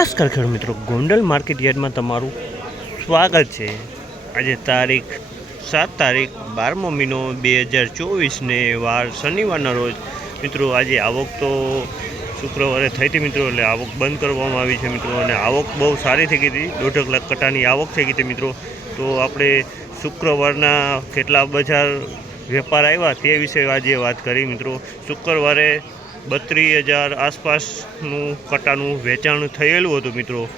નમસ્કાર ખેડૂત મિત્રો, ગોંડલ માર્કેટ યાર્ડમાં તમારું સ્વાગત છે. આજે તારીખ સાત તારીખ બારમો મહિનો બે હજાર ચોવીસને વાર શનિવારના રોજ. મિત્રો, આજે આવક તો શુક્રવારે થઈ હતી મિત્રો, એટલે આવક બંધ કરવામાં આવી છે મિત્રો, અને આવક બહુ સારી થઈ ગઈ હતી. દોઢ લાખ કટાની આવક થઈ ગઈ હતી મિત્રો. તો આપણે શુક્રવારના કેટલા બજાર વેપાર આવ્યા તે વિશે આજે વાત કરી મિત્રો. શુક્રવારે બત્રીસ હજાર આસપાસનું કટાનું વેચાણ થયેલું હતું, મિત્રો.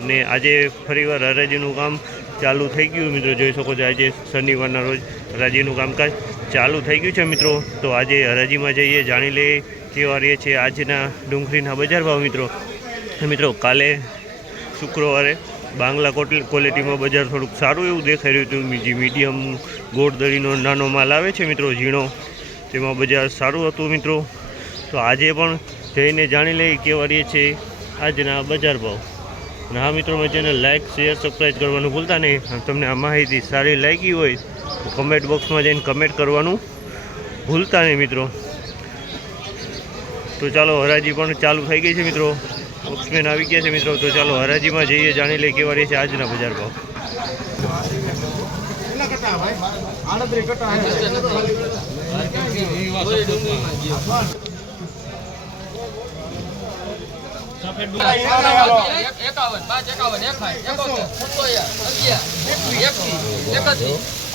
ને આજે ફરીવાર હરાજીનું કામ ચાલુ થઈ ગયું, મિત્રો. જોઈ શકો છો, આજે શનિવારના રોજ હરાજીનું કામકાજ ચાલુ થઈ ગયું છે, મિત્રો. તો આજે હરાજીમાં જઈએ, જાણી લઈએ કેવા રહીએ છે આજના ડુંગળીના બજાર ભાવ, મિત્રો. મિત્રો, કાલે શુક્રવારે બાંગ્લા ક્વોલિટીમાં બજાર થોડુંક સારું એવું દેખાઈ રહ્યું હતું. જે મીડિયમ ગોળદળીનો નાનો માલ આવે છે, મિત્રો, ઝીણો. તેમાં બજાર સારું હતું, મિત્રો. તો આજે પણ જઈને જાણી લઈએ કેવા રહીએ છે આજના બજાર ભાવ. અને હા મિત્રો મેં ચેનલ લાઇક શેર સબસ્ક્રાઈબ કરવાનું ભૂલતા નહીં. તમને આ માહિતી સારી લાગી હોય તો કમેન્ટ બોક્સમાં જઈને કમેન્ટ કરવાનું ભૂલતા નહીં મિત્રો. તો ચાલો, હરાજી પણ ચાલુ થઈ ગઈ છે મિત્રો. બોક્સમેન આવી ગયા છે મિત્રો. તો ચાલો, હરાજીમાં જઈએ, જાણી લઈએ કેવા છે આજના બજાર ભાવ એકાવન પાંચ એકાવન એકાય એકોતેર સત્તોયા અગિયાર એકવી એકત્રીસ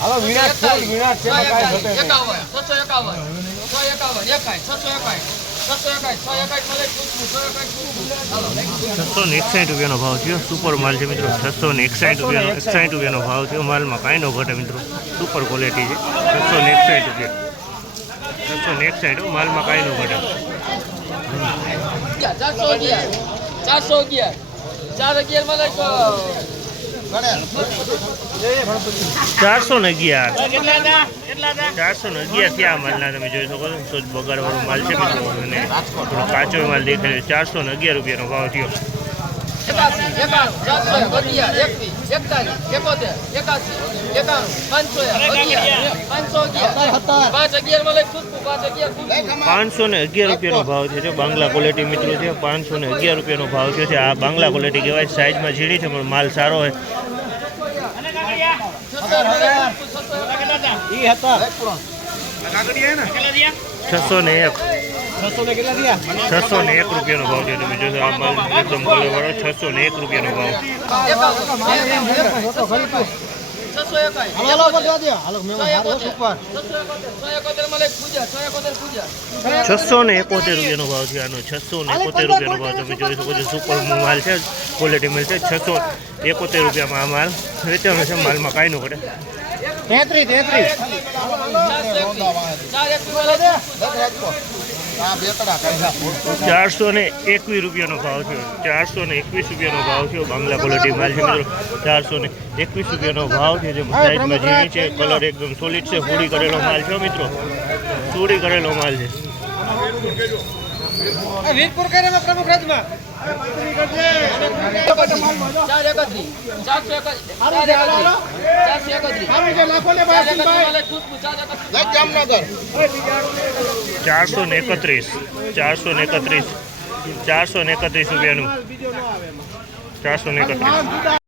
હાલો વિરાટ ફૂલ નહીં. છસો એકાવન છ એકાવન એકાય છસો છસો છસો રૂપિયાનો ભાવ થયો. સુપર માલ છે મિત્રો. છસો ને એકસાઠ રૂપિયાનો એકસાઠ રૂપિયાનો ભાવ થયો. માલમાં કાંઈ ન ઘટે મિત્રો. સુપર ક્વોલિટી છે. છસો ને એકસાઠ રૂપિયા. છસો ને એકસાઠ માલમાં કાંઈ ન ઘટે. ચારસો અગિયાર. ચારસો અગિયાર. ચાર અગિયાર મળે ચારસો ને અગિયાર. ચારસો ને અગિયાર થયા માલના તમે જોઈ શકો છો. સોજ બગાડવાળો માલ છે અને થોડો કાચો માલ દેખાય. ચારસો ને અગિયાર રૂપિયાનો ભાવ થયો. એકતાલીસ એકોતેર એકાસી એકાણું પાંચસો અગિયાર પાંચસો પાંચસો ને અગિયાર રૂપિયાનો ભાવ થયો છે બાંગ્લા ક્વોલિટી મિત્રો છે પાંચસો ને અગિયાર રૂપિયાનો ભાવ થયો છે. આ બાંગ્લા ક્વોલિટી કહેવાય સાઇઝમાં ઝીણી છે પણ માલ સારો હોય. ઈ છસો ને એક. છસો ને એક રૂપિયાનો ભાવ છે તમે જોશો આ માલ એકદમ છસો ને એક રૂપિયાનો ભાવ. છસો હાલો બધા દે હાલો મેં સુપર ને એકોતેર રૂપિયાનો ભાવ છે આનો છસો ને એકોતેર રૂપિયાનો ભાવ તમે જોઈ શકો છો સુપર માલ છે ક્વોલિટી માલ છે છસો એકોતેર રૂપિયામાં આ માલ. વેચાવાનો છે માલમાં કાંઈ ન પડે તેત્રીસ તેત્રીસ. ચારસો ને એકવીસ રૂપિયાનો ભાવ છે ચારસો ને એકવીસ રૂપિયાનો ભાવ છે બાંગ્લા ક્વોલિટી માલ છે મિત્રો. ચારસો ને એકવીસ રૂપિયાનો ભાવ છે. જે સાઈઝમાં ઝીણી છે કલર એકદમ સોલિડ છે. પૂરી કરેલો માલ છે મિત્રો. પૂરી કરેલો માલ છે. વીરપુર કરે પ્રમુખ એકત્રીસ ચારસો ને એકત્રીસ. ચારસો ને એકત્રીસ. ચારસો ને એકત્રીસ રૂપિયાનું. ચારસો ને એકત્રીસ.